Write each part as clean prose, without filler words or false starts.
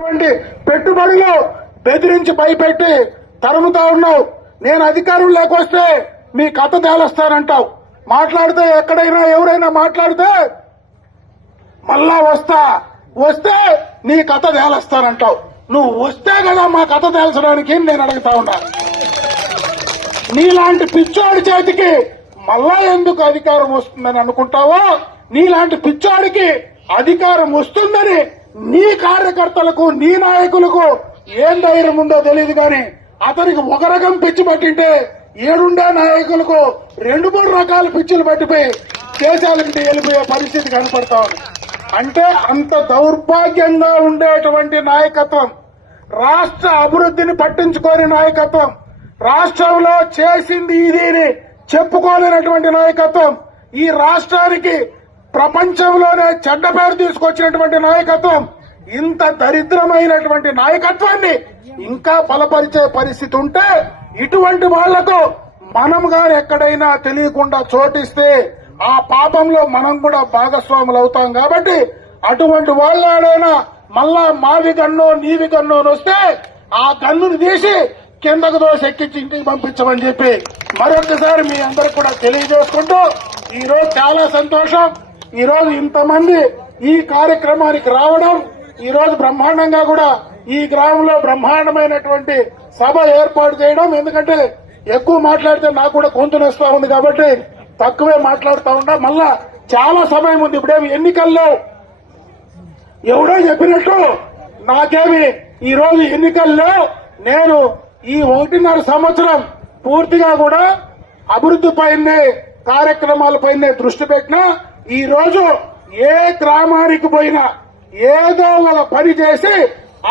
పెట్టుబడులు బెదిరించి భయపెట్టి తరుముతా ఉన్నావు. నేను అధికారం లేకొస్తే మీ కథ తేలుస్తానంటావు. మాట్లాడితే ఎక్కడైనా ఎవరైనా మాట్లాడితే మళ్ళా వస్తే నీ కథ తేలుస్తానంటావు. నువ్వు వస్తే కదా మా కథ తేల్చడానికి నేను అడుగుతా ఉన్నా. నీలాంటి పిచ్చోడి చేతికి మళ్ళా ఎందుకు అధికారం వస్తుందని అనుకుంటావో, నీలాంటి పిచ్చోడికి అధికారం వస్తుందని నీ కార్యకర్తలకు నీ నాయకులకు ఏం ధైర్యం ఉందో తెలియదు కానీ అతనికి ఒక రకం పిచ్చి పట్టింటే ఏడుండే నాయకులకు 2-3 రకాల పిచ్చులు పట్టిపోయి దేశాలకి వెళ్ళిపోయే పరిస్థితి కనపడతా ఉంది. అంటే అంత దౌర్భాగ్యంగా ఉండేటువంటి నాయకత్వం, రాష్ట్ర అభివృద్ధిని పట్టించుకోని నాయకత్వం, రాష్ట్రంలో చేసింది ఇది చెప్పుకోలేనటువంటి నాయకత్వం, ఈ రాష్ట్రానికి ప్రపంచంలోనే చెడ్డ పేరు తీసుకొచ్చినటువంటి నాయకత్వం, ఇంత దరిద్రమైనటువంటి నాయకత్వాన్ని ఇంకా బలపరిచే పరిస్థితి ఉంటే ఇటువంటి వాళ్లకు మనం గాని ఎక్కడైనా తెలియకుండా చోటిస్తే ఆ పాపంలో మనం కూడా భాగస్వాములు అవుతాం. కాబట్టి అటువంటి వాళ్ళైనా మళ్ళా మావి గన్నో నీవి గన్నో వస్తే ఆ గన్నును తీసి కిందకు దోసి ఎక్కించి ఇంటికి పంపించమని చెప్పి మరొకసారి మీ అందరికి కూడా తెలియజేసుకుంటూ ఈ రోజు చాలా సంతోషం. ఈ రోజు ఇంతమంది ఈ కార్యక్రమానికి రావడం, ఈ రోజు బ్రహ్మాండంగా కూడా ఈ గ్రామంలో బ్రహ్మాండమైనటువంటి సభ ఏర్పాటు చేయడం. ఎందుకంటే ఎక్కువ మాట్లాడితే నాకు కూడా గొంతు నొస్తా ఉంది కాబట్టి తక్కువే మాట్లాడుతా ఉంటా. మళ్ళా చాలా సమయం ఉంది. ఇప్పుడేమి ఎన్నికల్లో ఎవడో చెప్పినట్టు నాకేమి ఈ రోజు ఎన్నికల్లో నేను ఈ 1.5 సంవత్సరం పూర్తిగా కూడా అభివృద్ధి పైనే కార్యక్రమాలపైనే దృష్టి పెట్టినా ఈ రోజు ఏ గ్రామానికి పోయినా ఏదో ఒక పని చేసి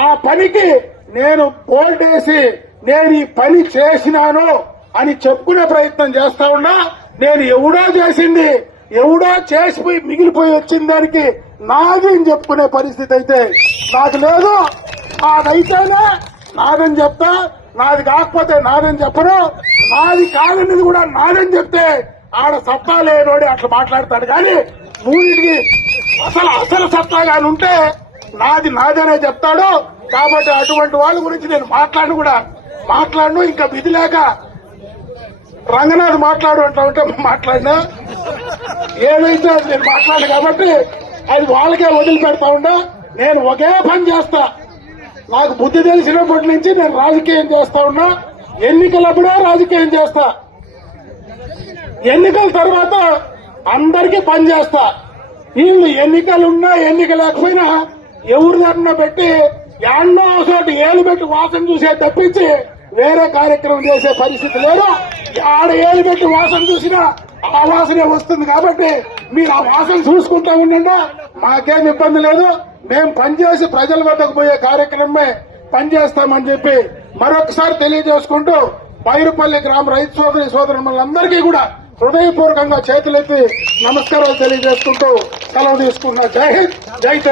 ఆ పనికి నేను పోల్టేసి నేను ఈ పని చేసినాను అని చెప్పుకునే ప్రయత్నం చేస్తా ఉన్నా. నేను ఎవడో చేసింది ఎవడో చేసిపోయి మిగిలిపోయి వచ్చిన దానికి నాది అని చెప్పుకునే పరిస్థితి అయితే నాకు లేదు. అదైతేనే నాదని చెప్తా, నాది కాకపోతే నాదని చెప్పను. నాది కాదన్నది కూడా నాదని చెప్తే ఆడ సత్తా లేనోడి అట్లా మాట్లాడతాడు. కానీ మూడింటికి అసలు సత్తాగాని ఉంటే నాది నాదనే చెప్తాడు. కాబట్టి అటువంటి వాళ్ళ గురించి నేను మాట్లాడను. ఇంకా విధి లేక రంగనాథ్ మాట్లాడు అంటా మాట్లాడినా ఏదైతే అది నేను మాట్లాడు కాబట్టి అది వాళ్ళకే వదిలిపెడతా ఉండా. నేను ఒకే పని చేస్తా. నాకు బుద్ధి తెలిసినప్పటి నుంచి నేను రాజకీయం చేస్తా ఉన్నా. ఎన్నికలప్పుడే రాజకీయం చేస్తా, ఎన్నికల తర్వాత అందరికీ పని చేస్తా. వీళ్ళు ఎన్నికలున్నా ఎన్నిక లేకపోయినా ఎవరి దగ్గర పెట్టి ఎన్నో ఒకటి ఏలు పెట్టి వాసన చూసే తప్పించి వేరే కార్యక్రమం చేసే పరిస్థితి లేదు. ఆడ ఏలు పెట్టి వాసన చూసినా ఆ వాసనే వస్తుంది. కాబట్టి మీరు ఆ వాసన చూసుకుంటా ఉండండి, మాకేం ఇబ్బంది లేదు. మేము పనిచేసి ప్రజల వద్దకు పోయే కార్యక్రమమే పనిచేస్తామని చెప్పి మరొకసారి తెలియజేసుకుంటూ పైరుపల్లి గ్రామ రైతు సోదరులందరికీ కూడా హృదయపూర్వకంగా చేతులెత్తి నమస్కారాలు తెలియజేసుకుంటూ సెలవు తీసుకున్నా. జై హింద్, జై తెలంగాణ.